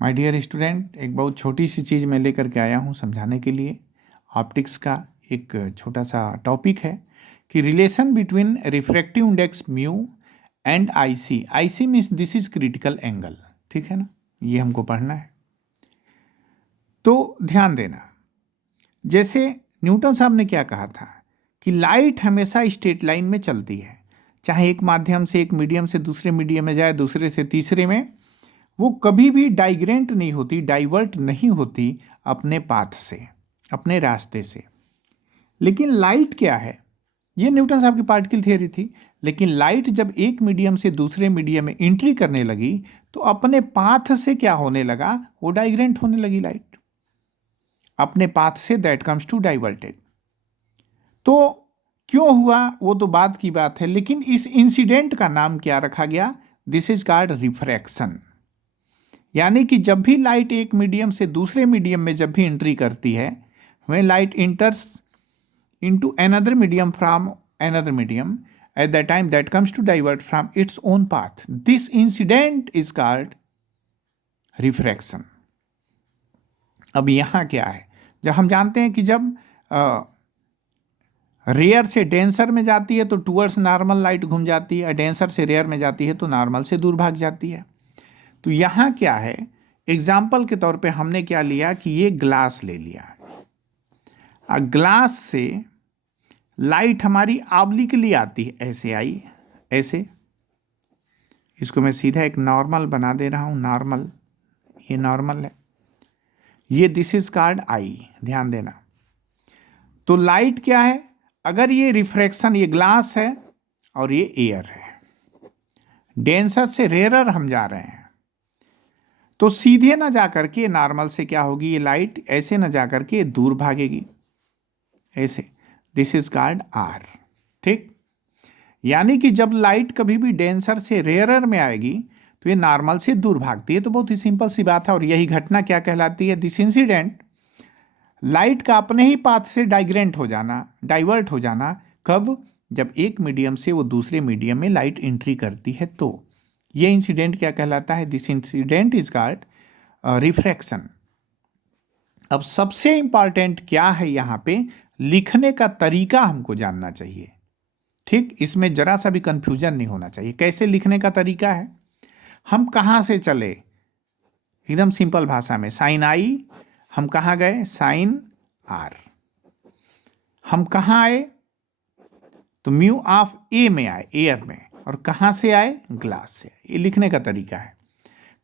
My dear student, एक बहुत छोटी सी चीज़ मैं लेकर के आया हूँ समझाने के लिए। ऑप्टिक्स का एक छोटा सा टॉपिक है कि relation between refractive index mu and IC. IC means this is critical angle, ठीक है ना, ये हमको पढ़ना है। तो ध्यान देना, जैसे न्यूटन साहब ने क्या कहा था कि लाइट हमेशा स्ट्रेट लाइन में चलती है, चाहे एक माध्यम से, एक मीडियम से दूसरे मीडियम में जाए, दूसरे से तीसरे में, वो कभी भी डाइग्रेंट नहीं होती, डाइवर्ट नहीं होती अपने पाथ से, अपने रास्ते से। लेकिन लाइट क्या है, ये न्यूटन साहब की पार्टिकल थियरी थी। लेकिन लाइट जब एक मीडियम से दूसरे मीडियम में एंट्री करने लगी तो अपने पाथ से क्या होने लगा, वो डाइग्रेंट होने लगी लाइट अपने पाथ से, दैट कम्स टू डाइवर्टेड। तो क्यों हुआ वो तो बाद की बात है, लेकिन इस इंसिडेंट का नाम क्या रखा गया, दिस इज कॉल्ड रिफ्रैक्शन। यानी कि जब भी लाइट एक मीडियम से दूसरे मीडियम में जब भी एंट्री करती है, when light enters into another medium from another medium, at that time that comes to divert from its own path, this incident is called refraction. अब यहां क्या है, जब हम जानते हैं कि जब रेयर से डेंसर में जाती है तो टूवर्ड्स नॉर्मल लाइट घूम जाती है, डेंसर से रेयर में जाती है तो नॉर्मल से दूर भाग जाती है। तो यहाँ क्या है, एग्जाम्पल के तौर पे हमने क्या लिया कि ये ग्लास ले लिया। ग्लास से लाइट हमारी ऑब्लिकली आती है, ऐसे आई, ऐसे। इसको मैं सीधा एक नॉर्मल बना दे रहा हूँ, नॉर्मल, ये नॉर्मल है, ये दिस इज कॉल्ड आई, ध्यान देना। तो लाइट क्या है, अगर ये रिफ्रैक्शन, ये ग्लास है और ये एयर है, डेंसर से रेयरर हम जा रहे हैं, तो सीधे ना जा करके नॉर्मल से क्या होगी, ये लाइट ऐसे ना जा करके दूर भागेगी, ऐसे। दिस इज कॉल्ड आर, ठीक। यानी कि जब लाइट कभी भी डेंसर से रेयरर में आएगी तो ये नॉर्मल से दूर भागती है। तो बहुत ही सिंपल सी बात है, और यही घटना क्या कहलाती है, दिस इंसिडेंट, लाइट का अपने ही पाथ से डाइग्रेंट हो जाना, डाइवर्ट हो जाना। कब, जब एक मीडियम से वो दूसरे मीडियम में लाइट एंट्री करती है, तो ये इंसिडेंट क्या कहलाता है, this incident is called refraction. अब सबसे इंपॉर्टेंट क्या है यहां पे, लिखने का तरीका हमको जानना चाहिए, ठीक। इसमें जरा सा भी कंफ्यूजन नहीं होना चाहिए। कैसे लिखने का तरीका है, हम कहां से चले, एकदम सिंपल भाषा में, साइन आई, हम कहां गए, साइन आर। हम कहां आए, तो म्यू ऑफ ए में आए, एयर में, और कहां से आए, ग्लास से। ये लिखने का तरीका है।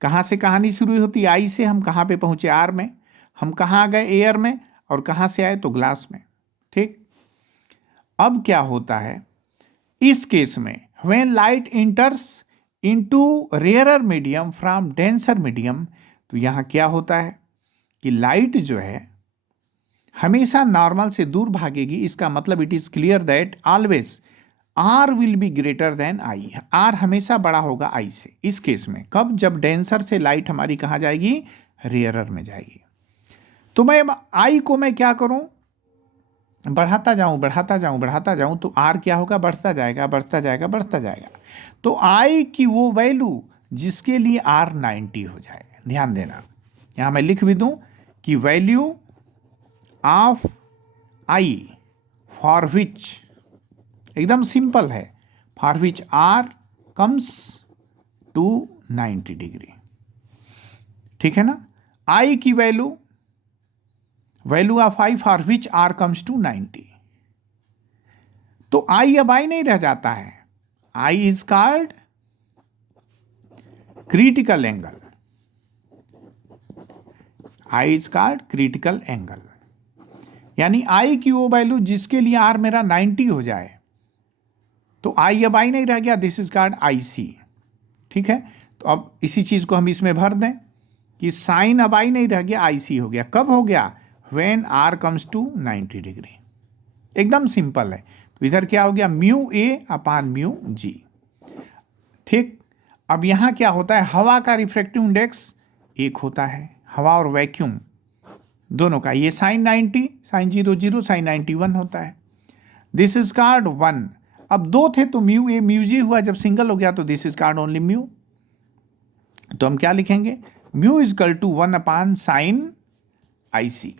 कहां से कहानी शुरू होती, आई से, हम कहां पे पहुंचे, आर में, हम कहां गए, एयर में, और कहां से आए, तो ग्लास में, ठीक। अब क्या होता है इस केस में, when light enters into rarer medium from denser medium, तो यहां क्या होता है कि लाइट जो है हमेशा नॉर्मल से दूर भागेगी। इसका मतलब it is clear that always R will be greater than I, R हमेशा बड़ा होगा आई से। इस केस में कब, जब डेंसर से लाइट हमारी कहां जाएगी, रेयरर में जाएगी। तो मैं आई को मैं क्या करूं, बढ़ाता जाऊं, बढ़ाता जाऊं, बढ़ाता जाऊं, तो आर क्या होगा, बढ़ता जाएगा, बढ़ता जाएगा, बढ़ता जाएगा। तो आई की वो वैल्यू जिसके लिए आर 90 हो जाएगा। ध्यान देना, यहां मैं लिख भी दूं कि value of I for which, एकदम सिंपल है, for which R comes to 90 degree, ठीक है ना। आई की value, value of I for which R comes to 90। तो आई अब आई नहीं रह जाता है, I is called critical angle, I is called critical angle. यानी आई की वो वैल्यू जिसके लिए आर मेरा 90 हो जाए, तो आई अब आई नहीं रह गया, दिस इज कॉल्ड आई सी, ठीक है। तो अब इसी चीज को हम इसमें भर दें कि साइन अब आई नहीं रह गया, आई सी हो गया। कब हो गया, when R comes to 90 degree, एकदम सिंपल है। तो इधर क्या हो गया, mu A upon mu G, ठीक। अब यहां क्या होता है, हवा का रिफ्रैक्टिव इंडेक्स एक होता है, हवा और वैक्यूम दोनों का, ये साइन 90, साइन 00, साइन 91 होता है। This is called 1। अब दो थे तो म्यू ए म्यू जी हुआ, जब सिंगल हो गया तो this is called only mu. तो हम क्या लिखेंगे, mu is equal to 1/sin IC,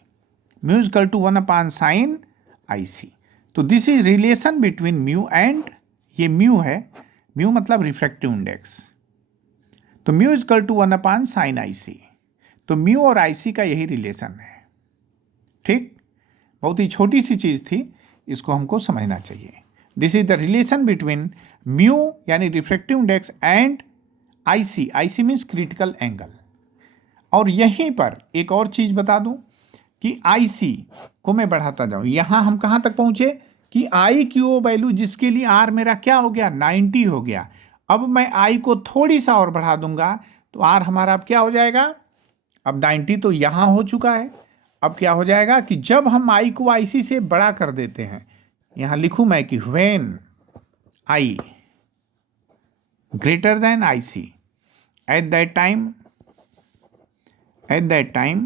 mu is equal to 1/sin IC। तो this is relation between mu and, ये म्यू है, म्यू मतलब रिफ्रैक्टिव इंडेक्स, तो mu is equal to 1/sin IC। तो म्यू और IC का यही रिलेशन है। ठीक, बहुत ही छोटी सी चीज थी, इसको हमको समझना चाहिए। This is the relation between mu यानी refractive index and IC, IC means critical angle. और यहीं पर एक और चीज बता दूं कि IC को मैं बढ़ाता जाऊं, यहां हम कहां तक पहुंचे कि I की वो वैल्यू जिसके लिए R मेरा क्या हो गया, 90 हो गया। अब मैं I को थोड़ी सा और बढ़ा दूंगा तो R हमारा अब क्या हो जाएगा, अब 90 तो यहां हो चुका है, अब क्या हो जाएगा कि जब हम I को IC से बड़ा कर देते हैं, यहां लिखूं मैं कि when I greater than IC, at that time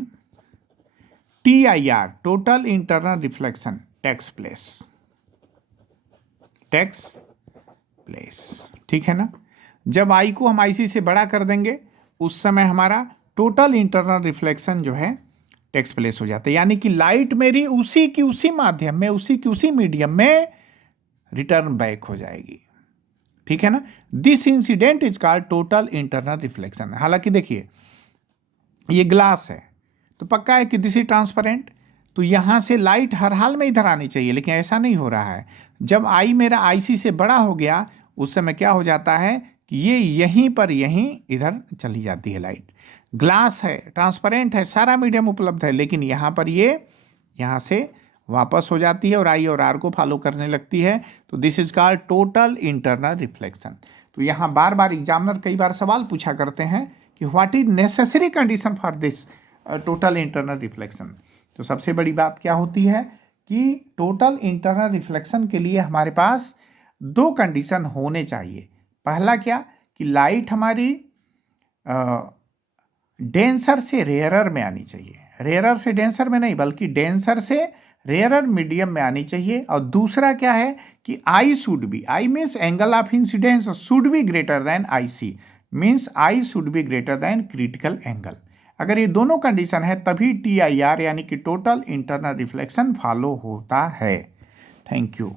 TIR, total internal reflection, takes place। ठीक है ना। जब I को हम IC से बड़ा कर देंगे उस समय हमारा टोटल इंटरनल रिफ्लेक्शन जो है टेक्स प्लेस हो जाता है, यानी कि लाइट मेरी उसी माध्यम में, उसी मीडियम में रिटर्न बैक हो जाएगी। ठीक है ना। This incident is called total internal reflection. हालांकि देखिए ये ग्लास है तो पक्का है कि दिस इज ट्रांसपेरेंट, तो यहां से लाइट हर हाल में इधर आनी चाहिए, लेकिन ऐसा नहीं हो रहा है। जब I मेरा IC से बड़ा हो गया उस समय क्या हो जाता है कि ये यहीं इधर चली जाती है लाइट। ग्लास है, ट्रांसपेरेंट है, सारा मीडियम उपलब्ध है, लेकिन यहाँ पर ये यहाँ से वापस हो जाती है और I और R को फॉलो करने लगती है। तो this is called total internal reflection. तो यहाँ बार बार एग्जामिनर कई बार सवाल पूछा करते हैं कि what is necessary condition for this total internal reflection. तो सबसे बड़ी बात क्या होती है कि टोटल इंटरनल रिफ्लेक्शन के लिए हमारे पास दो कंडीशन होने चाहिए। पहला क्या कि लाइट हमारी डेंसर से रेयरर में आनी चाहिए, रेयरर से डेंसर में नहीं बल्कि डेंसर से रेयरर मीडियम में आनी चाहिए। और दूसरा क्या है कि I should be, I means angle of incidence should be greater then IC, means I should be greater than critical angle. अगर ये दोनों कंडीशन है तभी TIR यानी कि टोटल इंटरनल रिफ्लेक्शन फॉलो होता है। Thank you.